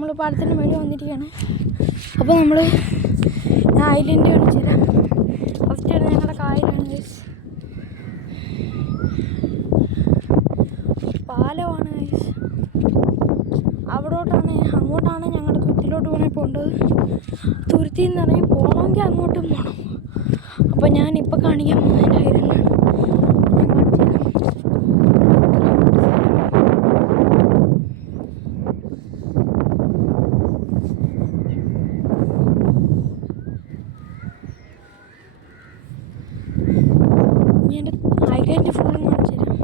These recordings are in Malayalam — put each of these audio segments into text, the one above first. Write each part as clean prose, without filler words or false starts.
നമ്മൾ പാലത്തിൻ്റെ മേളിൽ വന്നിരിക്കുകയാണ്. അപ്പോൾ നമ്മൾ ഐലൻഡ് കാണിച്ചു തരാം. ഫസ്റ്റ് ഞങ്ങളുടെ കായലാണ് ഗൈസ്, പാലമാണ് ഗൈസ്. അങ്ങോട്ടാണ് ഞങ്ങളുടെ തുരുത്തിലോട്ട് വേണേൽ പോകേണ്ടത്. തുരുത്തിയിൽ നിന്ന് ഇറങ്ങി പോകണമെങ്കിൽ അങ്ങോട്ടും പോകണം. അപ്പോൾ ഞാനിപ്പോൾ കാണിക്കാൻ പോകുന്നതിൻ്റെ ഐലൻഡാണ്. എൻ്റെ ഐലൻഡ് ഫുള്ളും കാണിച്ചു തരാം.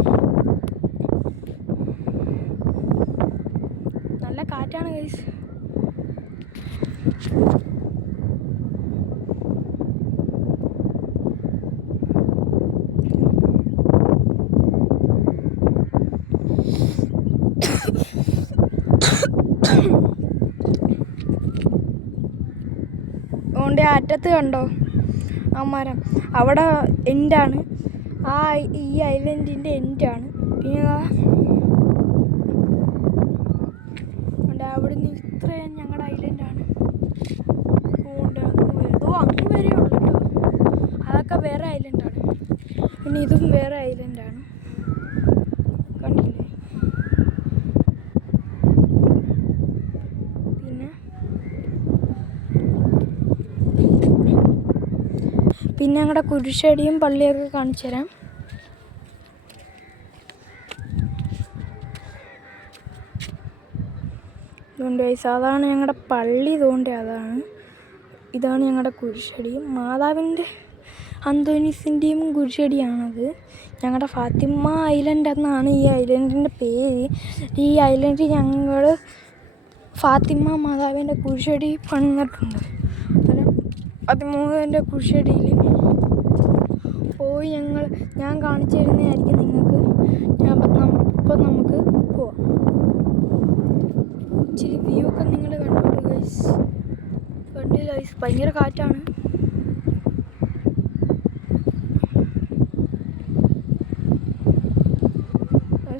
നല്ല കാറ്റാണ് ഗൈസ്. അതുകൊണ്ട് അറ്റത്ത് കണ്ടോ ആ മരം, അവിടെ എൻഡാണ്. ഈ ഐലൻഡിൻ്റെ എൻഡാണ്. പിന്നെ അവിടെ നിന്ന് ഇത്രയും ഞങ്ങളുടെ ഐലൻഡാണ്. അതുകൊണ്ട് അങ്ങ് വരെ ഉള്ളല്ലോ, അതൊക്കെ വേറെ ഐലൻഡാണ്. പിന്നെ ഇതും വേറെ ഐലൻഡാണ്, കണ്ടില്ലേ? പിന്നെ ഞങ്ങളുടെ കുരിശടിയും പള്ളിയൊക്കെ കാണിച്ചു തരാം. ഇതുകൊണ്ട് ഗൈസ്, അതാണ് ഞങ്ങളുടെ പള്ളി. ഇതുകൊണ്ട് ഇതാണ് ഞങ്ങളുടെ കുരിശടിയും മാതാവിൻ്റെ അന്തോനീസിൻ്റെയും കുരിശടിയാണത്. ഞങ്ങളുടെ ഫാത്തിമ ഐലൻഡ് എന്നാണ് ഈ ഐലൻഡിൻ്റെ പേര്. ഈ ഐലൻഡിൽ ഞങ്ങൾ ഫാത്തിമ മാതാവിൻ്റെ കുരിശടി പണിതിട്ടുണ്ട്. അതിമൂന്നിൻ്റെ കുരിശടിയിൽ പോയി ഞാൻ കാണിച്ചു തരുന്നതായിരിക്കും നിങ്ങൾക്ക്. അപ്പോൾ നമുക്ക് പോവാം. ഇച്ചിരി വ്യൂ ഒക്കെ നിങ്ങൾ കണ്ടോളൂ ഗൈസ്. കണ്ടില്ല ഗൈസ്, ഭയങ്കര കാറ്റാണ്.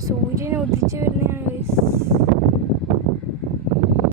സൂര്യനെ ഉദിച്ച് വരുന്നതാണ് ഗൈസ്.